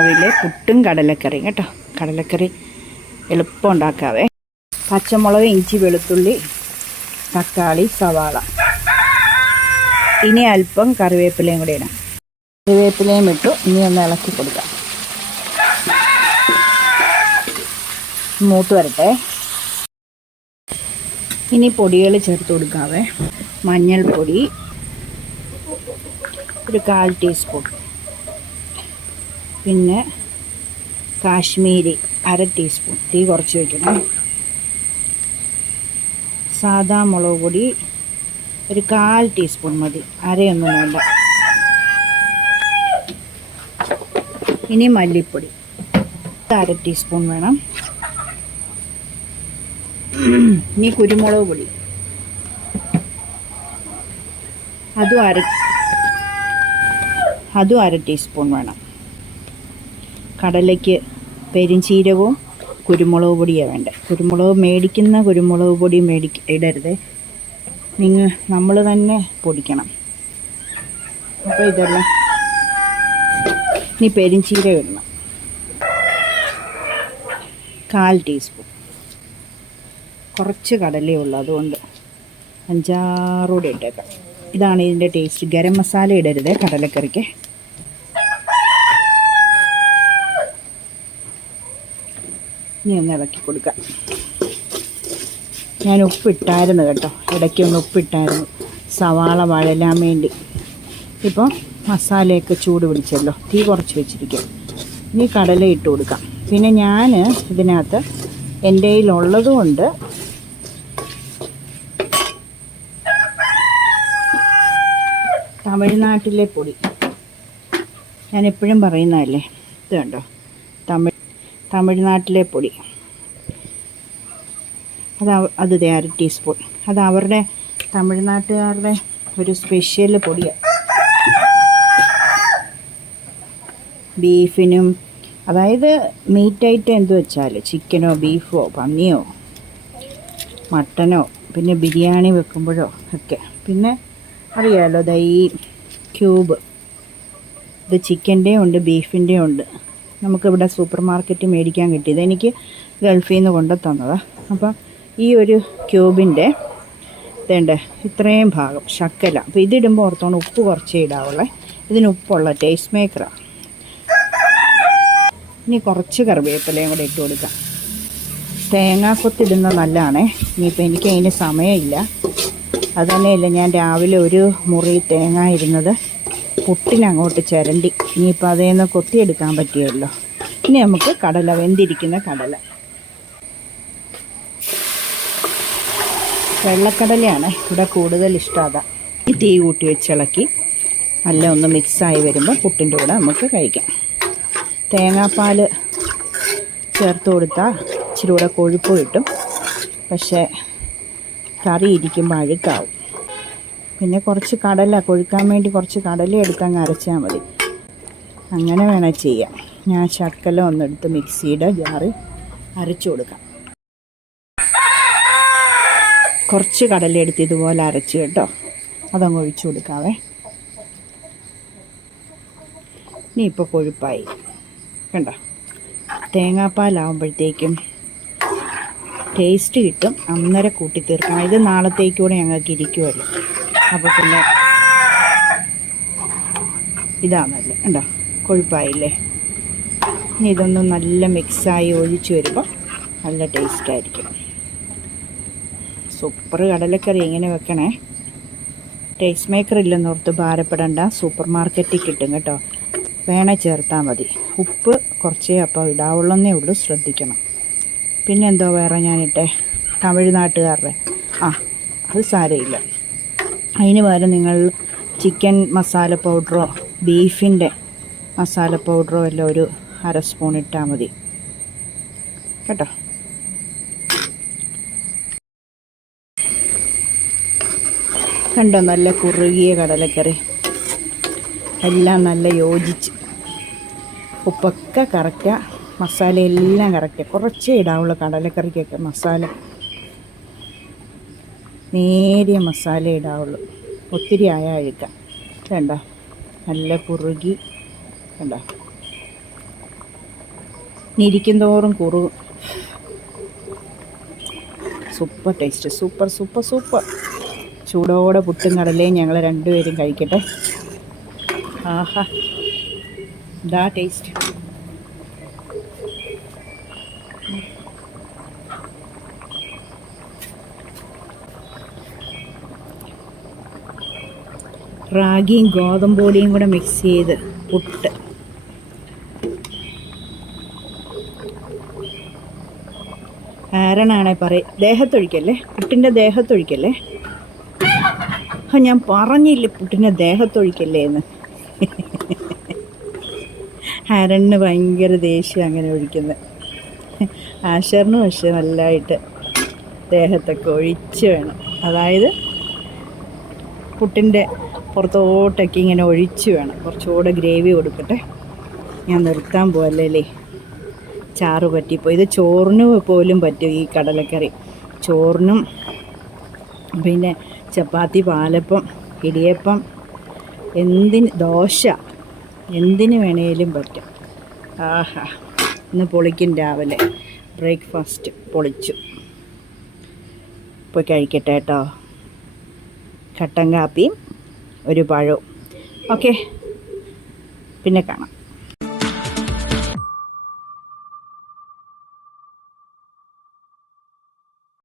രാവിലെ പുട്ടും കടലക്കറിയും കേട്ടോ. കടലക്കറി എളുപ്പം ഉണ്ടാക്കാവേ പച്ചമുളക് ഇഞ്ചി വെളുത്തുള്ളി തക്കാളി സവാള. ഇനി അല്പം കറിവേപ്പിലയും കൂടി ഇടാം. കറിവേപ്പിലയും ഇട്ടു ഇനി ഒന്ന് ഇളക്കി കൊടുക്കാം. മൂത്ത് വരട്ടെ. ഇനി പൊടികൾ ചേർത്ത് കൊടുക്കാവേ. മഞ്ഞൾപ്പൊടി ഒരു കാൽ ടീസ്പൂൺ. പിന്നെ കാശ്മീരി അര ടീസ്പൂൺ. തീ കുറച്ച് വയ്ക്കണം സാദാ മുളക് പൊടി ഒരു കാൽ ടീസ്പൂൺ മതി. അരയൊന്നും വേണ്ട. ഇനി മല്ലിപ്പൊടി. അര ടീസ്പൂൺ വേണം. ഇനി കുരുമുളക് പൊടി. അതും അര അതും അര ടീസ്പൂൺ വേണം. കടലയ്ക്ക് പെരിഞ്ചീരകവും കുരുമുളക് പൊടിയാണ് വേണ്ടത് കുരുമുളക് മേടിക്കുന്ന കുരുമുളക് പൊടി മേടിക്ക ഇടരുത്. നിങ്ങൾ നമ്മൾ തന്നെ പൊടിക്കണം. അപ്പോൾ ഇതെല്ലാം ഇനി പെരിഞ്ചീരക ഇടണം. കാൽ ടീസ്പൂൺ. കുറച്ച് കടലേ ഉള്ളൂ അതുകൊണ്ട് അഞ്ചാറൂടെ ഇട്ടേക്കാം. ഇതാണ് ഇതിന്റെ ടേസ്റ്റ്. ഗരം മസാല ഇടരുത് കടലക്കറിക്ക്. ഇനി ഒന്ന് ഇളക്കി കൊടുക്കാം. ഞാൻ ഉപ്പിട്ടായിരുന്നു കേട്ടോ. ഇടയ്ക്ക് ഒന്ന് ഉപ്പിട്ടായിരുന്നു. സവാള വഴലാൻ വേണ്ടി. ഇപ്പോൾ മസാലയൊക്കെ ചൂട് പിടിച്ചല്ലോ. തീ കുറച്ച് വെച്ചിരിക്കും. ഇനി കടല ഇട്ട് കൊടുക്കാം. പിന്നെ ഞാൻ ഇതിനകത്ത് എന്റെ കയ്യിലുള്ളത് കൊണ്ട് തമിഴ്നാട്ടിലെ പൊടി. ഞാൻ എപ്പോഴും പറയുന്നതല്ലേ? ഇത് കണ്ടോ? തമിഴ്നാട്ടിലെ പൊടി. അത് അത് അര ടീസ്പൂൺ അത് അവരുടെ തമിഴ്നാട്ടുകാരുടെ ഒരു സ്പെഷ്യൽ പൊടിയാണ് ബീഫിനും അതായത് മീറ്റ് ഐറ്റം എന്ത് വെച്ചാൽ ചിക്കനോ ബീഫോ പന്നിയോ മട്ടനോ പിന്നെ ബിരിയാണി വെക്കുമ്പോഴോ ഒക്കെ. പിന്നെ അറിയാമല്ലോ ദൈ ക്യൂബ് ഇത് ചിക്കന്റെയും ഉണ്ട് ബീഫിന്റെയും ഉണ്ട് നമുക്കിവിടെ സൂപ്പർ മാർക്കറ്റ് മേടിക്കാൻ കിട്ടിയത് എനിക്ക് ഗൾഫിൽ നിന്ന് കൊണ്ടു തന്നതാണ് അപ്പം ഈ ഒരു ക്യൂബിന്റെ ഇതേണ്ട ഇത്രയും ഭാഗം ശക്കല. അപ്പോൾ ഇതിടുമ്പോൾ ഓർത്തോണം ഉപ്പ് കുറച്ചേ ഇടാവുള്ളേ. ഇതിന് ഉപ്പുള്ള ടേസ്റ്റ് മേക്കറാണ് ഇനി കുറച്ച് കറിവേപ്പിലയും കൂടെ ഇട്ട് കൊടുക്കാം. തേങ്ങാക്കൊത്തിടുന്നത് നല്ലതാണേ. ഇനിയിപ്പോൾ എനിക്ക് അതിന് സമയമില്ല അതുതന്നെയല്ല ഞാൻ രാവിലെ ഒരു മുറി തേങ്ങ ഇരുന്നത് പുട്ടിനങ്ങോട്ട് ചിരണ്ടി. ഇനിയിപ്പോൾ അതേ നിന്ന് കൊത്തിയെടുക്കാൻ പറ്റിയല്ലോ. ഇനി നമുക്ക് കടല വെന്തിരിക്കുന്ന കടല. വെള്ളക്കടലയാണ് ഇവിടെ കൂടുതൽ ഇഷ്ടം അതാ. ഈ തീ കൂട്ടി വെച്ചിളക്കി നല്ല ഒന്ന് മിക്സായി വരുമ്പോൾ പുട്ടിന്റെ കൂടെ നമുക്ക് കഴിക്കാം. തേങ്ങാപ്പാൽ ചേർത്ത് കൊടുത്താൽ ഇച്ചിരി കൂടെ കൊഴുപ്പ് കിട്ടും. പക്ഷേ കറി ഇരിക്കുമ്പോൾ അഴുക്കാവും. പിന്നെ കുറച്ച് കടല കൊഴുക്കാൻ വേണ്ടി കുറച്ച് കടല അങ്ങ് അരച്ചാൽ മതി. അങ്ങനെ വേണേൽ ചെയ്യാം. ഞാൻ ശർക്കല ഒന്നെടുത്ത് മിക്സിയുടെ ജാറിൽ അരച്ചു കൊടുക്കാം. കുറച്ച് കടല എടുത്ത് ഇതുപോലെ അരച്ച് കേട്ടോ. അതങ്ങ് ഒഴിച്ചു കൊടുക്കാവേ. ഇനി ഇപ്പോൾ കൊഴുപ്പായി. കണ്ട? തേങ്ങാപ്പാലാവുമ്പോഴത്തേക്കും ടേസ്റ്റ് കിട്ടും. അന്നേരം കൂട്ടി തീർക്കണം ഇത് നാളത്തേക്കൂടെ ഞങ്ങൾക്ക് ഇരിക്കുമല്ലോ അപ്പോൾ പിന്നെ ഇതാണല്ലേ ഉണ്ടോ കൊഴുപ്പായില്ലേ? ഇനി ഇതൊന്ന് നല്ല മിക്സായി ഒഴിച്ച് വരുമ്പോൾ നല്ല ടേസ്റ്റ് ആയിരിക്കും സൂപ്പർ കടലക്കറി ഇങ്ങനെ വെക്കണേ? ടേസ്റ്റ് മേക്കർ ഇല്ലെന്നോർത്ത് ഭാരപ്പെടേണ്ട സൂപ്പർ മാർക്കറ്റിൽ കിട്ടും കേട്ടോ. വേണേ ചേർത്താൽ മതി. ഉപ്പ് കുറച്ചേ അപ്പോൾ ഇടാവുള്ളന്നേ ഉള്ളൂ ശ്രദ്ധിക്കണം. പിന്നെന്തോ വേറെ ഞാനിട്ടെ തമിഴ്നാട്ടുകാരുടെ. ആ അത് സാരമില്ല. അതിന് പകരം നിങ്ങൾ ചിക്കൻ മസാല പൗഡറോ ബീഫിന്റെ മസാല പൗഡറോ എല്ലാം ഒരു അര സ്പൂൺ ഇട്ടാൽ മതി. കേട്ടോ? കണ്ടോ നല്ല കുറുകിയ കടലക്കറി. എല്ലാം നല്ല യോജിച്ച്. ഉപ്പൊക്കെ കറക്റ്റാണ് മസാല എല്ലാം കറക്റ്റ് കുറച്ചേ ഇടാവുള്ളൂ കടലക്കറിക്കൊക്കെ മസാല. നേരിയ മസാല ഇടാവുള്ളൂ. ഒത്തിരി ആയ അഴുക്കാം കണ്ടോ? നല്ല കുറുകി. ഇനി ഇരിക്കും തോറും കുറുകും. Super taste. Super super super. ചൂടോടെ പുട്ടും കടലയും ഞങ്ങൾ രണ്ടുപേരും കഴിക്കട്ടെ. ആഹാ. ഇതാ ടേസ്റ്റ്. റാഗിയും ഗോതമ്പൊടിയും കൂടെ മിക്സ് ചെയ്ത് പുട്ട്. ആരണാണെ പറയും. ദേഹത്തൊഴിക്കല്ലേ? പുട്ടിന്റെ ദേഹത്തൊഴിക്കല്ലേ? ഞാൻ പറഞ്ഞില്ല പുട്ടിന്റെ ദേഹത്തൊഴിക്കല്ലേ എന്ന്. ആരണിന് ഭയങ്കര ദേഷ്യം അങ്ങനെ ഒഴിക്കുന്നത് ആശറിന് പക്ഷെ നല്ലതായിട്ട് ദേഹത്തൊക്കെ ഒഴിച്ച് വേണം. അതായത് പുട്ടിന്റെ പുറത്തോട്ടൊക്കെ ഇങ്ങനെ ഒഴിച്ച് വേണം. കുറച്ചുകൂടെ ഗ്രേവി കൊടുക്കട്ടെ. ഞാൻ നിർത്താൻ പോകല്ലേ ചാറ് പറ്റിപ്പോൾ ഇത് ചോറിന് പോലും പറ്റും ഈ കടലക്കറി. ചോറിനും പിന്നെ ചപ്പാത്തി പാലപ്പം ഇടിയപ്പം എന്തിന് ദോശ എന്തിന് വേണേലും പറ്റും. ആഹാ. ഇന്ന് പൊളിക്കും രാവിലെ. ബ്രേക്ക്ഫാസ്റ്റ് പൊളിച്ചു. പോയി കഴിക്കട്ടെ കേട്ടോ. കട്ടൻ കാപ്പിയും ഒരു പഴവും. ഓക്കെ പിന്നെ കാണാം.